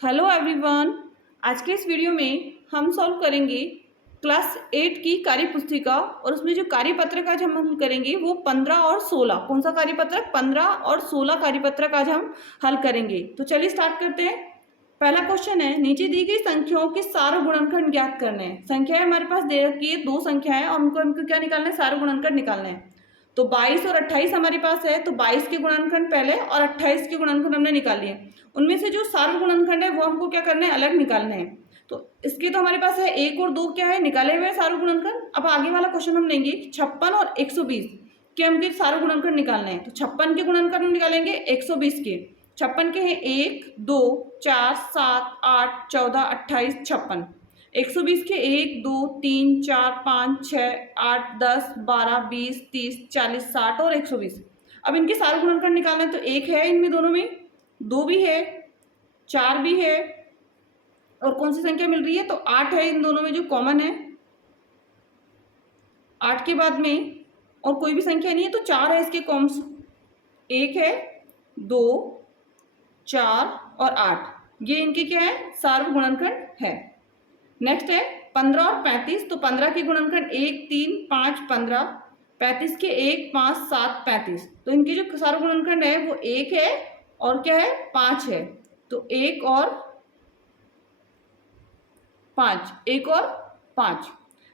Hello everyone. आज के इस वीडियो में हम सॉल्व करेंगे क्लास 8 की कार्य पुस्तिका और उसमें जो कार्यपत्रक आज हम हल करेंगे वो 15 और 16। कौन सा कार्यपत्रक? 15 और 16 कार्यपत्रक आज हम हल करेंगे। तो चलिए स्टार्ट करते हैं। पहला क्वेश्चन है, नीचे दी गई संख्याओं के सारे गुणनखंड ज्ञात करने हैं। संख्याएं हमारे पास दे रखी है, दो संख्या है और हमको क्या निकालना है? सारे गुणनखंड निकालने हैं। तो 22 और 28 हमारे पास है, तो 22 के गुणनखंड पहले और 28 के गुणनखंड हमने निकाल लिए। उनमें से जो सारे गुणनखंड है वो हमको क्या करना है? अलग निकालने हैं। तो इसके तो हमारे पास है 1 और 2 क्या है? निकाले हुए सारे गुणनखंड। अब आगे वाला क्वेश्चन हम लेंगे 56 और 120 के हमके सारे गुणनखंड निकालने हैं। तो 56 के गुणनखंड हम निकालेंगे 120 के। 56 के हैं 1 2 4 7 8 14 28 56। 120 के 1 2 3 4 5 6 8 10 12 20 30 40 60 और 120। अब इनके सारे गुणनखंड निकालना है। तो 1 है इनमें दोनों में, 2 भी है, 4 भी है और कौन सी संख्या मिल रही है? तो 8 है इन दोनों में जो कॉमन है। 8 के बाद में और कोई भी संख्या नहीं है, तो 4 है इसके कॉमन। 1 है, 2 4 और 8, ये इनके क्या है? सारे गुणनखंड है। नेक्स्ट है 15 और 35। तो 15 के गुणनखंड 1 3 5 15। 35 के 1 5 7 35। तो इनके जो सारे गुणनखंड है वो 1 है और क्या है? 5 है। तो 1 और 5, 1 और 5।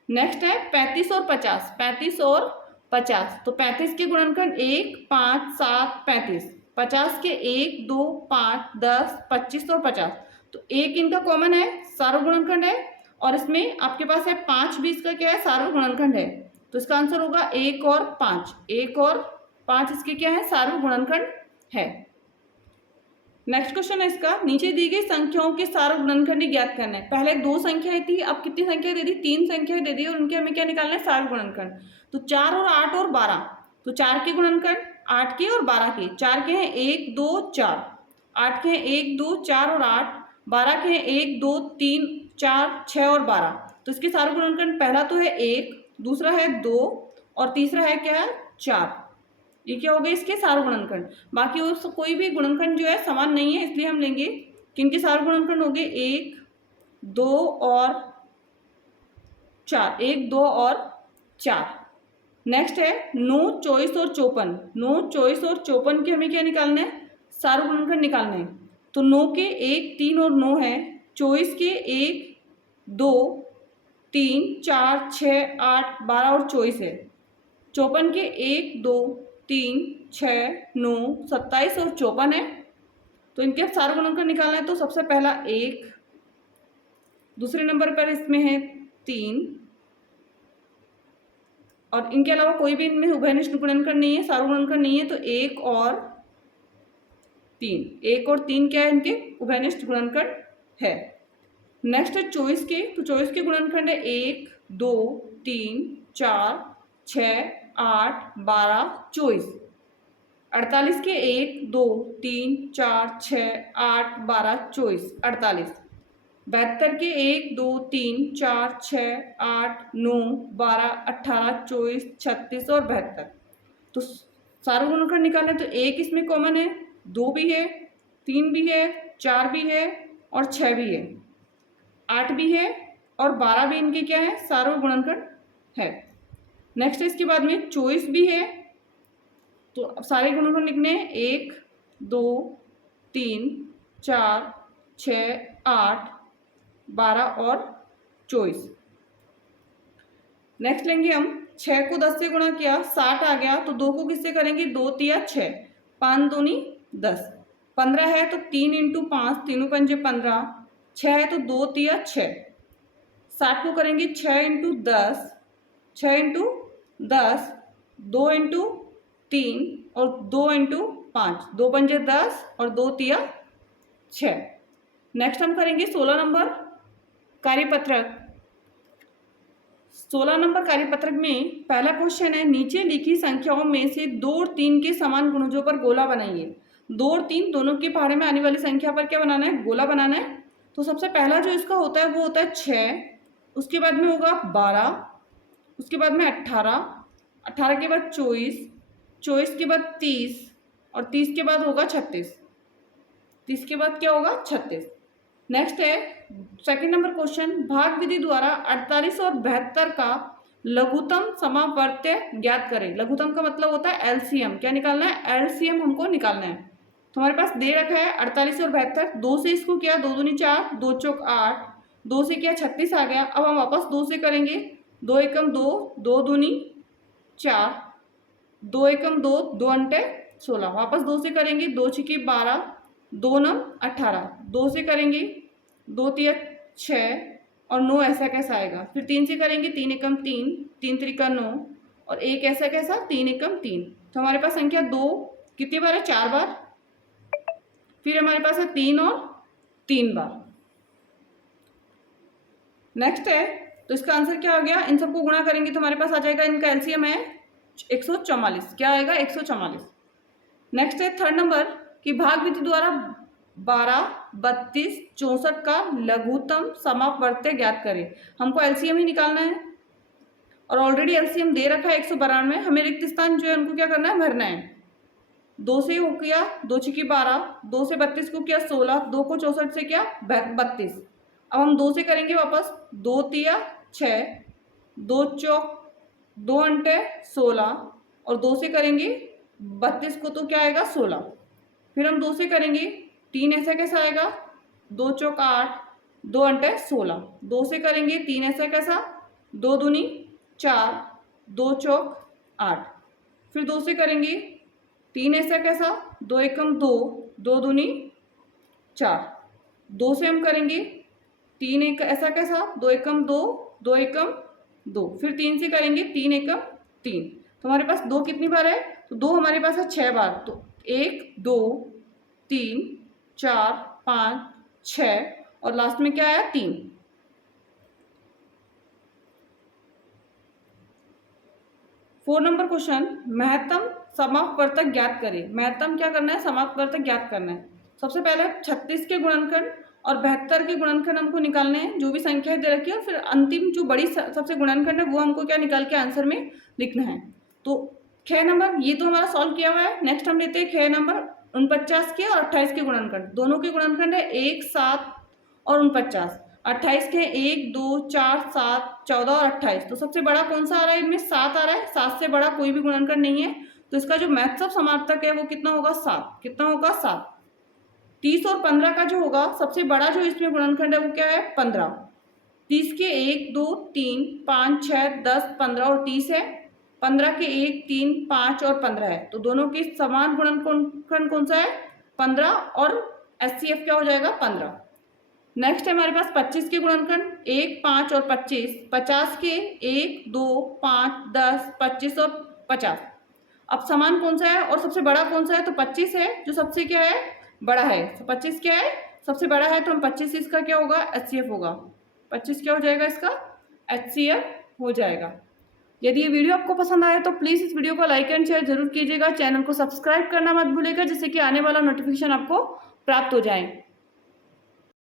नेक्स्ट है 35 और 50। 35 और 50। तो 35 के गुणनखंड 1 5 7 35। 50 के 1 2 5 10 25 और 50। तो एक इनका कॉमन है, सारा गुणनखंड है। और इसमें आपके पास है 5 भी, इसका क्या है? सारा गुणनखंड है। तो इसका आंसर होगा 1 और 5। 1 और 5 इसके क्या है? सारा गुणनखंड है। नेक्स्ट क्वेश्चन है इसका, नीचे दी गई संख्याओं के सारे गुणनखंड ज्ञात करना है। पहले 2 संख्याएं थी, अब कितनी संख्या दे दी? 3 संख्याएं दे दी और उनके हमें क्या निकालना है? सारे गुणनखंड। तो 4 और 8 और 12। तो 4 के गुणनखंड 8 के और 12 के। 4 के हैं 1 2 4। 8 के हैं 1 2 4 और 8। 12 के हैं 1 2 3 4 6 और 12। तो इसके सारे गुणनखंड पहला तो है 1, दूसरा है 2 और तीसरा है क्या है? 4। ये क्या हो गए? इसके सारे गुणनखंड। बाकी उस कोई भी गुणनखंड जो है समान नहीं है, इसलिए हम लेंगे किनके सारे गुणनखंड हो गए? 1 2 और 4। 1 2 और 4। नेक्स्ट है 9 24 और 54। 9 24 और 54 के हमें क्या निकालना है? सारे गुणनखंड निकालने हैं। तो 9 के 1 3 और 9 है। 24 के 1 2 3 4 6 8 12 और 24 है। 54 के 1 2 3 6 9 27 और 54 है। तो इनके सारे गुणनखंड निकालना है। तो सबसे पहला 1, दूसरे नंबर पर इसमें है 3 और इनके अलावा कोई भी इनमें उभयनिष्ठ गुणनखंड नहीं है, सारे गुणनखंड नहीं है। तो 1 और 3, 1 और 3 क्या है? इनके उभयनिष्ठ गुणनखंड है। नेक्स्ट है 24 के। तो 24 के गुणनखंड है 1 2 3 4 6 8 12 24। 48 के 1 2 3 4 6 8 12 24 48। 72 के 1 2 3 4 6 8 9 12 18 24 36 और 72। तो सारे गुणनखंड निकालने। तो 1 इसमें कॉमन है, 2 भी है, 3 भी है, 4 भी है और 6 भी है, 8 भी है और 12 भी इनके क्या है? सारे गुणनखंड है। नेक्स्ट इसके बाद में 24 भी है। तो अब सारे गुणनखंड लिखने हैं 1 2 3 4 6 8 12 और 24। नेक्स्ट लेंगे हम 6 को 10 से गुणा किया 60 आ गया। तो 2 को किससे करेंगे? 2 तिया 6, 5 दूनी 10। 15 है तो 3 इंटू 5, तीनों पंजे 15। 6 है तो 2 तिया 6। 60 को करेंगे 6 इंटू 10, 6 इंटू 10, 2 इंटू 3 और 2 इंटू 5, 2 पंजे 10 और 2 तिया 6। नेक्स्ट हम करेंगे 16 नंबर कार्यपत्रक। 16 नंबर कार्यपत्रक में पहला क्वेश्चन है, नीचे लिखी संख्याओं में से 2 और 3 के समान गुणजों पर गोला बनाइए। 2 और 3 दोनों के पहाड़े में आने वाली संख्या पर क्या बनाना है? गोला बनाना है। तो सबसे पहला जो इसका होता है वो होता है 6, उसके बाद में होगा 12, उसके बाद में 18, 18 के बाद 24, 24 के बाद 30 और 30 के बाद होगा 36। 30 के बाद क्या होगा? 36। नेक्स्ट है सेकंड नंबर क्वेश्चन, भाग विधि द्वारा 48 और 72 का लघुत्तम समावर्त्य ज्ञात करें। लघुत्तम का मतलब होता है एलसीएम। क्या निकालना है? एलसीएम हमको निकालना है। तो हमारे पास दे रखा है 48 और 72, 2 से इसको किया 2 दूनी 4, 2 चौक 8, 2 से किया 36 आ गया। अब हम वापस 2 से करेंगे, 2 एकम 2, 2 दूनी 4, 2 एकम 2, 2 अंटे 16, वापस 2 से करेंगे, 2 छिकी 12, 2 नम 18, 2 से करेंगे 2 तिया 6 और 9 ऐसा कैसा आएगा। फिर 3 से करेंगे, 3 एकम 3, 3 त्रिका 9 और 1 ऐसा कैसा 3 एकम 3। तो हमारे पास संख्या 2 कितनी बार है? 4 बार। फिर हमारे पास है 3 और 3 बार। नेक्स्ट है, तो इसका आंसर क्या हो गया? इन सबको गुणा करेंगे तो हमारे पास आ जाएगा, इनका एलसीएम है 144। क्या आएगा? 144। नेक्स्ट है थर्ड नंबर कि भाग विधि द्वारा 12, 32, 64 का लघुत्तम समापवर्त्य ज्ञात करें। हमको एलसीएम ही निकालना है और ऑलरेडी एलसीएम दे रखा है 192। हमें रिक्त स्थान जो है उनको क्या करना है? भरना है। 2 से हो किया 2 छिकी 12, 2 से 32 को किया 16, 2 को 64 से किया 32। अब हम 2 से करेंगे वापस, 2 तिया 6, 2 चौक 2 अंटे 16 और 2 से करेंगे 32 को तो क्या आएगा? 16। फिर हम 2 से करेंगे, 3 ऐसा कैसा आएगा? 2 चौक 8, 2 अंटे 16, 2 से करेंगे 3 ऐसा कैसा? 2 दूनी 4, 2 चौक 8। फिर 2 से करेंगे 3 ऐसा कैसा? 2 एकम 2, 2 दूनी 4, 2 से हम करेंगे 3 एक ऐसा कैसा? 2 एकम 2, 2 एकम 2। फिर 3 से करेंगे 3 एकम 3। तो हमारे पास 2 कितनी बार है? तो 2 हमारे पास है 6 बार। तो 1 2 3 4 5 6 और लास्ट में क्या आया? 3। फोर नंबर क्वेश्चन, महत्तम समापवर्तक ज्ञात करें। महत्तम क्या करना है? समापवर्तक ज्ञात करना है। सबसे पहले 36 के गुणनखंड और 72 के गुणनखंड हमको निकालने हैं, जो भी संख्या दे रखी है, और फिर अंतिम जो बड़ी सबसे गुणनखंड है वो हमको क्या निकाल के आंसर में लिखना है। तो 6 नंबर ये तो हमारा सॉल्व किया हुआ है। नेक्स्ट हम लेते हैं 6 नंबर 49 के और 28 के गुणनखंड। दोनों के गुणनखंड है 1, 7 और 49। 28 के 1 2 4 7 14 और 28। तो सबसे बड़ा कौन सा आ रहा है? इनमें 7 आ रहा है। 7 से बड़ा कोई भी गुणनखंड नहीं है, तो इसका जो महत्तम समापवर्तक है वो कितना होगा? 7। कितना होगा? 7। 30 और 15 का जो होगा, सबसे बड़ा जो इसमें गुणनखंड है वो क्या है? 15। 30 के 1 2 3 5 6 10 15 और 30 है। 15 के 1 3 5 और 15 है। तो दोनों के समान गुणनखंड कौन सा है? 15 और एचसीएफ क्या हो जाएगा? 15। नेक्स्ट है हमारे पास 25 के गुणनखंड 1 5 और 25। 50 के 1 2 5 10 25 और 50। अब समान कौन सा है और सबसे बड़ा कौन सा है? तो 25 है जो सबसे क्या है? बड़ा है। तो 25 क्या है? सबसे बड़ा है। तो हम 25 इसका क्या होगा? एचसीएफ होगा। 25 क्या हो जाएगा? इसका एचसीएफ हो जाएगा। यदि ये वीडियो आपको पसंद आए तो प्लीज़ इस वीडियो को लाइक एंड शेयर जरूर कीजिएगा। चैनल को सब्सक्राइब करना मत भूलिएगा, जिससे कि आने वाला नोटिफिकेशन आपको प्राप्त हो जाए।